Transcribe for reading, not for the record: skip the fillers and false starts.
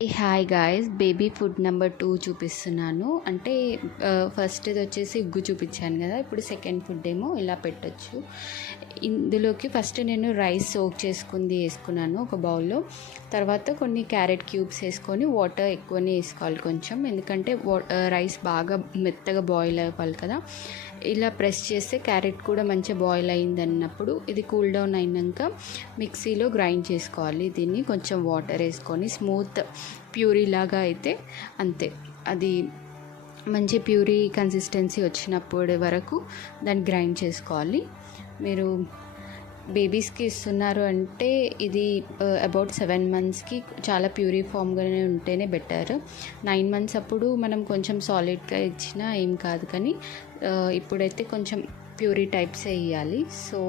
Hi guys, baby food number 2 చూపిస్తున్నాను. అంటే first ఇది వచ్చేసి ఉగ్గు చూపించాను కదా, ఇప్పుడు సెకండ్ ఫుడ్ ఏమో ఇలా పెట్టచ్చు. ఇందులోకి ఫస్ట్ నేను రైస్ సోక్ చేసుకుంది వేసుకున్నాను ఒక బౌల్లో. తర్వాత కొన్ని క్యారెట్ క్యూబ్స్ వేసుకొని వాటర్ ఎక్కువనే వేసుకోవాలి కొంచెం, ఎందుకంటే రైస్ బాగా మెత్తగా బాయిల్ అవ్వాలి కదా. ఇలా ప్రెస్ చేస్తే క్యారెట్ కూడా మంచిగా బాయిల్ అయింది అన్నప్పుడు ఇది కూల్ డౌన్ అయినాక మిక్సీలో గ్రైండ్ చేసుకోవాలి. దీన్ని కొంచెం వాటర్ వేసుకొని స్మూత్ ప్యూరీ లాగా అయితే అంతే, అది మంచి ప్యూరీ కన్సిస్టెన్సీ వచ్చినప్పుడు వరకు దాన్ని గ్రైండ్ చేసుకోవాలి. మీరు బేబీస్కి ఇస్తున్నారు అంటే ఇది అబౌట్ 7 monthsకి చాలా ప్యూరీ ఫామ్గానే ఉంటేనే బెటర్. 9 months అప్పుడు మనం కొంచెం సాలిడ్గా ఇచ్చినా ఏం కాదు, కానీ ఇప్పుడైతే కొంచెం ప్యూరీ టైప్సే ఇవ్వాలి. సో